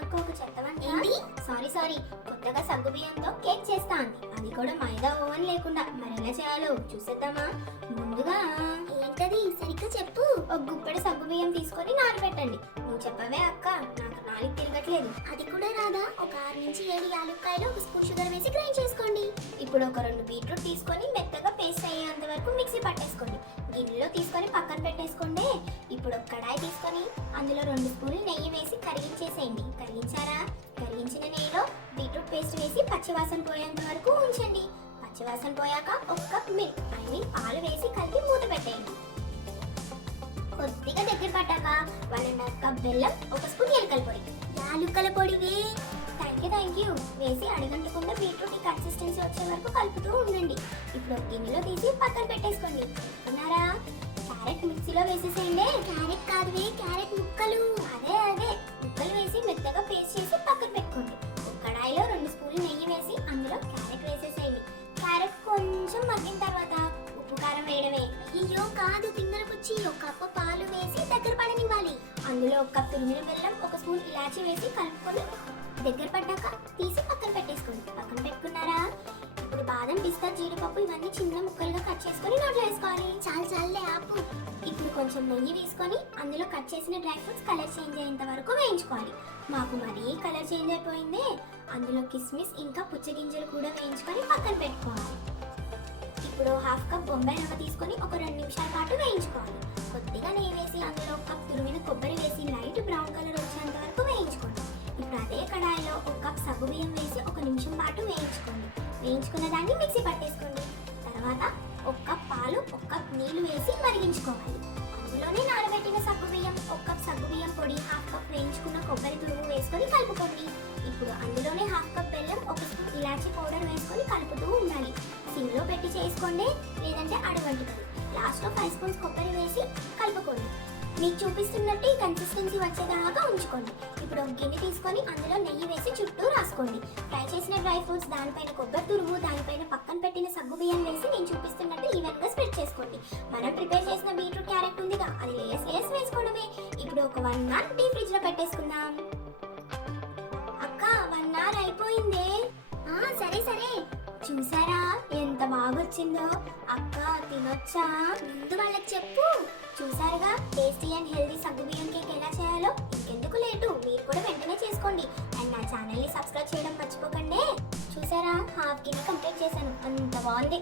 అక్క ఒక చెత్తవంట. సారీ కొత్తగా సగ్గు బియ్యంతో కేక్ చేస్తా అంది. అది కూడా మైదా ఓవెన్ లేకుండా. మరి ఎలా చేయాలో చూసేద్దామా? ముందుగా ఏంటది సరిగ్గా చెప్పు. ఒక గుప్పెడు సగ్గు బియ్యం తీసుకొని నానబెట్టండి. నువ్వు చెప్పవే అక్క, నాకు నాలుగు తిరగట్లేదు. అది కూడా రాదా? ఒక 6 నుంచి 7 యాలక్కాయలు, ఒక స్పూన్ షుగర్ వేసి గ్రైండ్ చేసుకోండి. ఇప్పుడు ఒక 2 బీట్రూట్ తీసుకొని మెత్తగా పేస్ట్ అయ్యేంత వరకు మిక్సీ పట్టేసుకోండి. గిన్నెలో తీసుకొని పక్కన పెట్టేసుకోండి. ఇప్పుడు ఒక కడాయి తీసుకొని అందులో 2 స్పూన్లు నెయ్యి వేసి కరిగించేసేయండి. కరిగించారా? కరిగించిన నెయ్యిలో బీట్రూట్ పేస్ట్ వేసి పచ్చివాసన పోయేంత వరకు ఉంచండి. పచ్చివాసన పోయాక ఒక కప్ మిల్క్ పాలు వేసి కలిపి మూత పెట్టేయండి. కొద్దిగా దగ్గర పడ్డాక 1.5 కప్ బెల్లం, 1 స్పూన్ యాలకుల పొడి థ్యాంక్ యూ వేసి అడగంటకుండా బీట్రూట్ ఈ కన్సిస్టెన్సీ వచ్చే వరకు కలుపుతూ ఉండండి. ఇప్పుడు ఒక గిన్నెలో తీసి పక్కన పెట్టేసుకోండి. అనుకున్నారా? క్యారెట్ మిక్సీలో వేసేసేయండి. క్యారెట్ కాదువే, క్యారెట్ ముక్కలు. అదే ముక్కలు వేసి మెత్తగా పేస్ట్ చేసి పక్కన పెట్టుకోండి. ఒక కడాయిలో 2 స్పూన్లు నెయ్యి వేసి అందులో క్యారెట్ వేసేసేయండి. క్యారెట్ కొంచెం మగ్గిన తర్వాత ఉప్పు కారం వేయడమే. అయ్యో కాదు, తింగరపుచ్చి. 1 కప్పు పాలు వేసి దగ్గర పడనివ్వాలి. అందులో 1 కప్ తురిమిన బెల్లం, 1 స్పూన్ ఇలాచీ వేసి కలుపుకొని దగ్గర పడ్డాక తీసి పక్కన పెట్టేసుకోండి. పక్కన పెట్టుకున్నారా? ఇప్పుడు బాదం, పిస్తా, జీడిపప్పు ఇవన్నీ చిన్న ముక్కలుగా కట్ చేసుకొని నోట్లో వేసుకోవాలి. చాలే ఆపు. ఇప్పుడు కొంచెం నెయ్యి తీసుకొని అందులో కట్ చేసిన డ్రై ఫ్రూట్స్ కలర్ చేంజ్ అయ్యేంత వరకు వేయించుకోవాలి. మాకు మరీ కలర్ చేంజ్ అయిపోయింది. అందులో కిస్మిస్ ఇంకా పుచ్చగింజలు కూడా వేయించుకొని పక్కన పెట్టుకోవాలి. ఇప్పుడు 1/2 కప్ బొంబాయి రవ్వ తీసుకొని ఒక 2 నిమిషాల పాటు వేయించుకోవాలి. కొద్దిగా నెయ్యి వేసి అందులో 1 కప్ తురిమిన కొబ్బరి వేసి లైట్ బ్రౌన్ కలర్ వచ్చేంత వరకు వేయించుకోండి. ఇప్పుడు అదే కడాయిలో 1 కప్ సగ్గు బియ్యం వేసి 1 నిమిషం పాటు వేయించుకోండి. వేయించుకున్న దాన్ని మిక్సీ పట్టేసుకోండి. తర్వాత 1 కప్ పాలు, 1 కప్ నీళ్లు వేసి మరిగించుకోవాలి. అందులోనే నానబెట్టిన సగ్గు బియ్యం, 1 కప్ సగ్గు బియ్యం పొడి, 1/2 కప్ వేయించుకున్న కొబ్బరి తురుము వేసుకొని కలుపుకోండి. ఇప్పుడు అందులోనే 1/2 కప్ బెల్లం, 1 స్పూన్ ఇలాచీ పౌడర్ వేసుకొని కలుపుతూ ఉండాలి. సిమ్లో పెట్టి చేసుకోండి, లేదంటే అడుగంటుతుంది. లాస్ట్లో 5 స్పూన్స్ కొబ్బరి వేసి కలుపుకోండి. మీకు చూపిస్తున్నట్టు ఈ కన్సిస్టెన్సీ వచ్చేదాకా ఉంచుకోండి. ఇప్పుడు ఒక గిన్నె తీసుకొని అందులో నెయ్యి వేసి చుట్టూ రాసుకోండి. ఫ్రై చేసిన డ్రై ఫ్రూట్స్, దానిపైన కొబ్బరి తురుము, దానిపైన పక్కన పెట్టిన సగ్గు బియ్యం వేసి నేను చూపిస్తున్నట్టు ఈవెన్గా స్ప్రెడ్ చేసుకోండి. మనం ప్రిపేర్ చేసిన బీట్రూట్ క్యారెట్ ఉందిగా, అది లేయర్స్ వేసుకోవడమే. ఇప్పుడు ఒక 1 అవర్ డీప్ ఫ్రిడ్జ్ లో పెట్టేసుకుందాం. అక్క 1 అవర్ అయిపోయిందే. సరే చూసారా ఎంత బాగొచ్చిందో? అక్క తినొచ్చా? ముందు వాళ్ళకి చెప్పు. చూసారుగా టేస్టీ అండ్ హెల్దీ సగ్గుబియ్యం కేక్ ఎలా చేయాలో. ఇంకెందుకు లేటు, మీరు కూడా వెంటనే చేసుకోండి. అండ్ నా ఛానల్ని సబ్స్క్రైబ్ చేయడం మర్చిపోకండి. చూసారా, హాఫ్ గిన్నె కంప్లీట్ చేశాను. అంత బాగుంది.